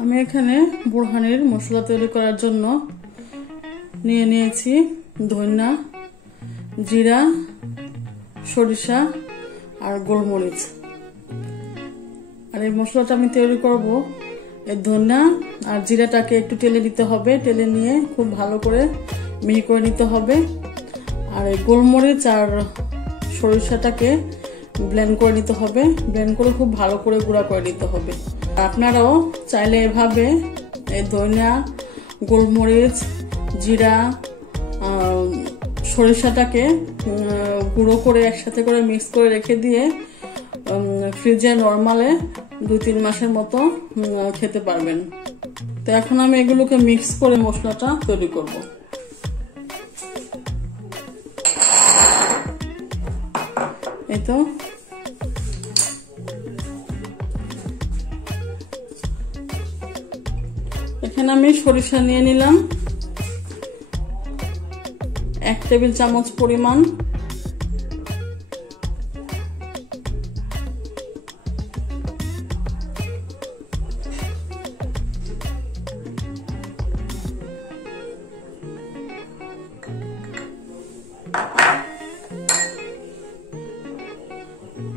আমি এখানে বোরহানির মশলা তৈরি করার জন্য নিয়ে নিয়েছি ধনিয়া, জিরা, সরিষা আর গোলমরিচ। আর এই মশলাটা আমি তৈরি করব, এই ধনিয়া আর জিরাটাকে একটু টেলে নিতে হবে, টেলে নিয়ে খুব ভালো করে মিহি করে নিতে হবে। আর এই গোলমরিচ আর সরিষাটাকে ব্লেন্ড করে নিতে হবে, ব্লেন্ড করে খুব ভালো করে গুঁড়া করে নিতে হবে। আপনারাও চাইলে এভাবে এই ধনিয়া, গোলমরিচ, জিরা, সরিষাটাকে গুঁড়ো করে একসাথে করে মিক্স করে রেখে দিয়ে ফ্রিজে নরমালে 2-3 মাসের মতো খেতে পারবেন। তো এখন আমি এগুলোকে মিক্স করে মশলাটা তৈরি করব। এই তো এখানে আমি সরিষা নিয়ে নিলাম 1 টেবিল চামচ পরিমাণ,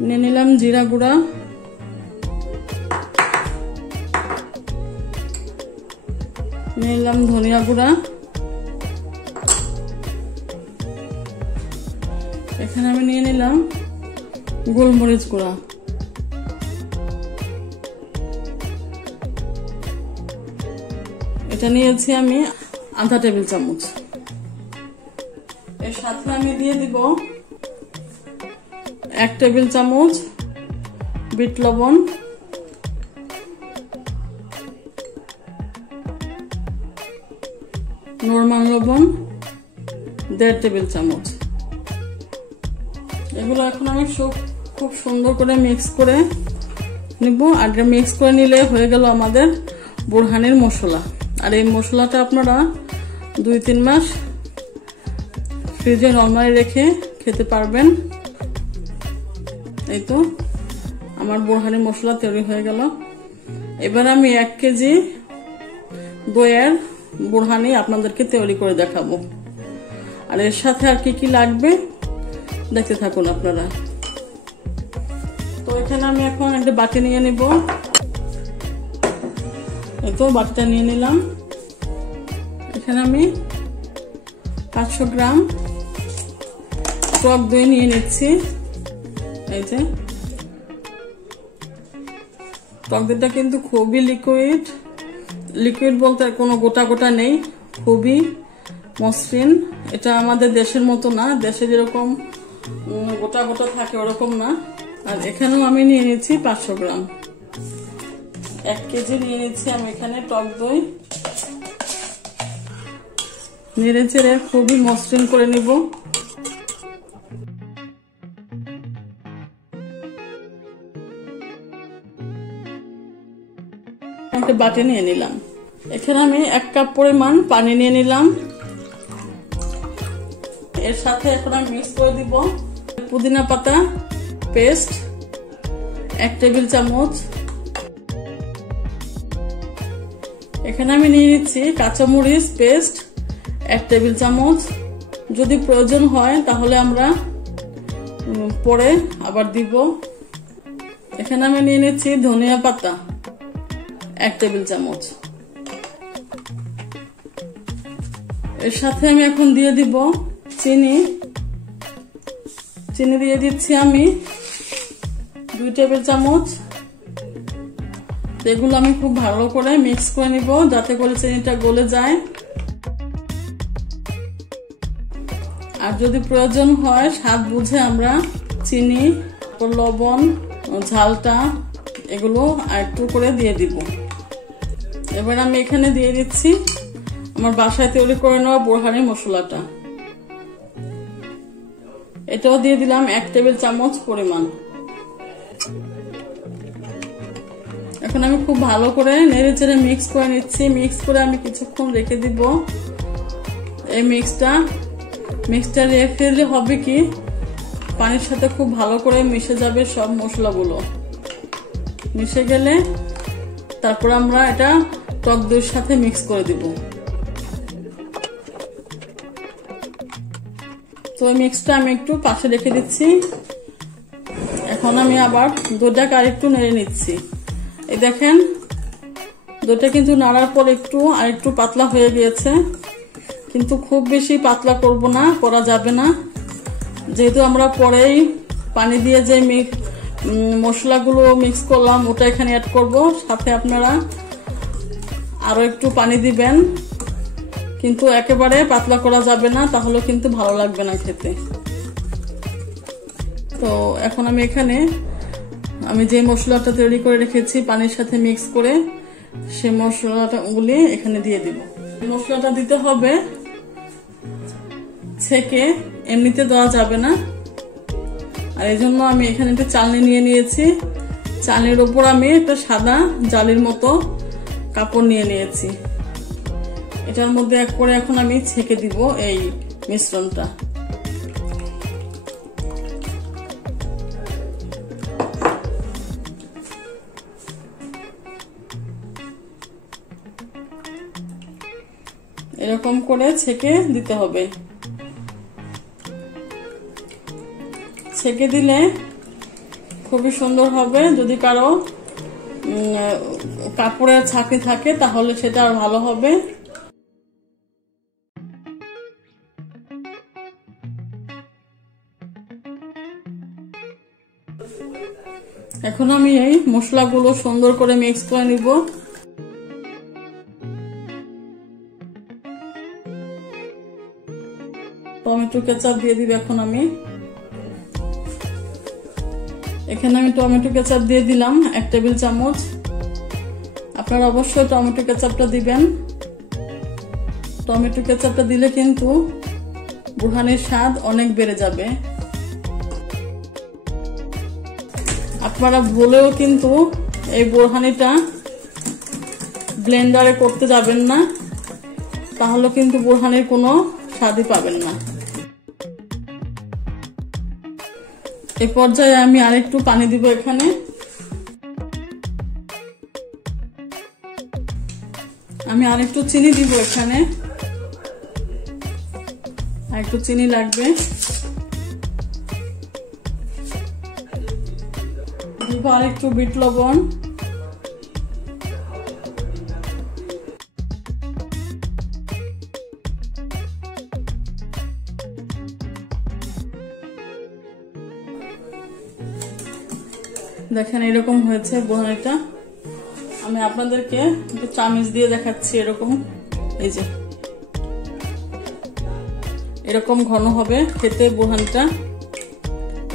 নিয়ে নিলাম জিরা গুঁড়া, নিয়ে নিলাম ধনিয়া গুঁড়া, এখানে আমি নিয়ে নিলাম গোলমরিচ গুঁড়া, এটা নিয়েছি আমি আধা টেবিল চামচ। এর সাথে আমি দিয়ে দিব 1 টেবিল চামচ বিট লবণ, নরমাল লবণ 1.5 টেবিল চামচ। এগুলো এখন আমি খুব সুন্দর করে মিক্স করে নিব। আর মিক্স করে নিলে হয়ে গেল আমাদের বোরহানির মশলা। আর এই মশলাটা আপনারা 2-3 মাস ফ্রিজে নরমালি রেখে খেতে পারবেন। এই তো আমার বোরহানির মশলা তৈরি হয়ে গেল। এবার আমি 1 কেজি দইয়ের বোরহানি আপনাদেরকে তৈরি করে দেখাবো। আর এর সাথে আর কি কি লাগবে দেখতে থাকুন আপনারা। তো এখানে আমি এখন একটা বাটি নিয়ে নিব। এই তো বাটিটা নিয়ে নিলাম। এখানে আমি 500 গ্রাম টক দই নিয়ে নিচ্ছি। এই যে টক দইটা কিন্তু খুবই লিকুইড বলতে কোনো গোটা গোটা নেই, খুবই মসৃণ। এটা আমাদের দেশের মতো না, দেশে যেরকম গোটা গোটা থাকে ওরকম না। আর এখানেও আমি নিয়ে নিচ্ছি 500 গ্রাম, 1 কেজি নিয়ে নিচ্ছি আমি এখানে টক দই। নেড়ে চেড়ে খুবই মসৃণ করে নিব। একটা বাটি নিয়ে নিলাম। এখানে আমি 1 কাপ পরিমাণ পানি নিয়ে নিলাম। এর সাথে এখন আমি মিক্স করে দিব পুদিনা পাতা পেস্ট 1 টেবিল চামচ। এখানে আমি নিয়ে নিচ্ছি কাঁচামরিচ পেস্ট 1 টেবিল চামচ। যদি প্রয়োজন হয় তাহলে আমরা পরে আবার দিব। এখানে আমি নিয়ে নিচ্ছি ধনিয়া পাতা 1 টেবিল চামচ। এর সাথে আমি এখন দিয়ে দিব চিনি দিয়ে দিচ্ছি আমি 2 টেবিল চামচ। এগুলো আমি খুব ভালো করে মিক্স করে নিব যাতে করে চিনিটা গলে যায়। আর যদি প্রয়োজন হয় স্বাদ বুঝে আমরা চিনি, লবণ, ঝালটা এগুলো একটু করে দিয়ে দিব। এবার আমি এখানে দিয়ে দিচ্ছি আমার বাসায় তৈরি করে নেওয়া বোরহানি মশলাটা। এটাও দিয়ে দিলাম 1 টেবিল চামচ পরিমাণ। এখন আমি খুব ভালো করে নেড়ে চেড়ে মিক্স করে নিচ্ছি। মিক্স করে আমি কিছুক্ষণ রেখে দিব। এই মিক্সটা রেখে দিলে হবে কি পানির সাথে খুব ভালো করে মিশে যাবে সব মশলাগুলো। মিশে গেলে তারপর আমরা এটা টক দইয়ের সাথে মিক্স করে দিব। তো এই মিক্সটা আমি একটু পাশে রেখে দিচ্ছি। এখন আমি আবার দইটাকে আরেকটু নেড়ে নিচ্ছি। এই দেখেন দইটা কিন্তু নাড়ার পর আরেকটু পাতলা হয়ে গিয়েছে, কিন্তু খুব বেশি পাতলা করব না, করা যাবে না, যেহেতু আমরা পরেই পানি দিয়ে যে মশলাগুলো মিক্স করলাম ওটা এখানে অ্যাড করব। সাথে আপনারা আরো একটু পানি দিবেন, কিন্তু একেবারে পাতলা করা যাবে না, তাহলে কিন্তু ভালো লাগবে না খেতে। তো এখন আমি এখানে যে মশলাটা তৈরি করে রেখেছি পানির সাথে মিক্স করে, সে মশলাটা গুলি এখানে দিয়ে দিব। মশলাটা দিতে হবে ছেঁকে, এমনিতে দেওয়া যাবে না। আর এই জন্য আমি এখানে একটা চালনি নিয়ে নিয়েছি। চালনির উপর আমি একটা সাদা জালির মতো কাপড় নিয়ে নিয়েছি। এটার মধ্যে এক করে এখন আমি ছেঁকে দিব এই মিশ্রণটা। এরকম করে ছেঁকে দিতে হবে। ছেঁকে দিলে খুবই সুন্দর হবে। যদি কারো কাপড়ের ছাঁকনি থাকে তাহলে সেটা আর ভালো হবে। এখন আমি এই মশলাগুলো সুন্দর করে মিক্স করে নিব। টমেটো কেচাপ দিয়ে দিব। এখন এখানে আমি টমেটো কেচাপ দিয়ে দিলাম 1 টেবিল চামচ। আপনারা অবশ্যই টমেটো কেচাপটা দিবেন। টমেটো কেচাপটা দিলে কিন্তু বুরহানির স্বাদ অনেক বেড়ে যাবে। আপনারা ভুলেও কিন্তু এই বুরহানিটা ব্লেন্ডারে করতে যাবেন না, তাহলে কিন্তু বুরহানির কোনো স্বাদই পাবেন না। এই পর্যায়ে আমি আরেকটু পানি দিব। এখানে আমি আরেকটু চিনি দিব। এখানে আরেকটু চিনি লাগবে। দিব আরেকটু বিট লবণ। দেখেন এরকম হয়েছে বুরহানিটা। আমি আপনাদেরকে একটু চামচ দিয়ে দেখাচ্ছি। এই যে এরকম ঘন হবে খেতে বুরহানিটা।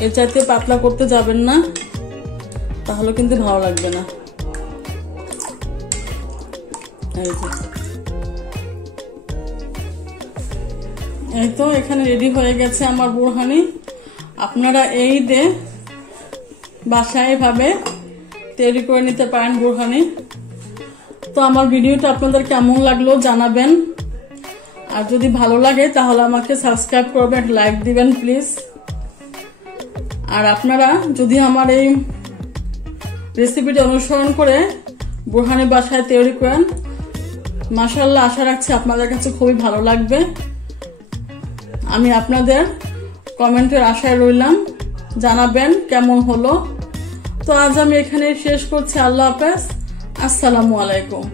এর চাইতে পাতলা করতে যাবেন না, তাহলে কিন্তু ভালো লাগবে না। এই তো এখানে রেডি হয়ে গেছে আমার বুরহানি। আপনারা এই দিয়ে বাসায় এভাবে তৈরি করে নিতে পারেন বুরহানি। তো আমার ভিডিওটা আপনাদের কেমন লাগলো জানাবেন। আর যদি ভালো লাগে তাহলে আমাকে সাবস্ক্রাইব করবেন, লাইক দিবেন প্লিজ। আর আপনারা যদি আমার এই রেসিপিটা অনুসরণ করে বুরহানি বাসায় তৈরি করেন, মাশাআল্লাহ আশা রাখছি আপনাদের কাছে খুবই ভালো লাগবে। আমি আপনাদের কমেন্টের আশায় রইলাম, জানাবেন কেমন হলো। তো আজ আমি এখানে শেষ করছি। আল্লাহ হাফেজ, আসসালামু আলাইকুম।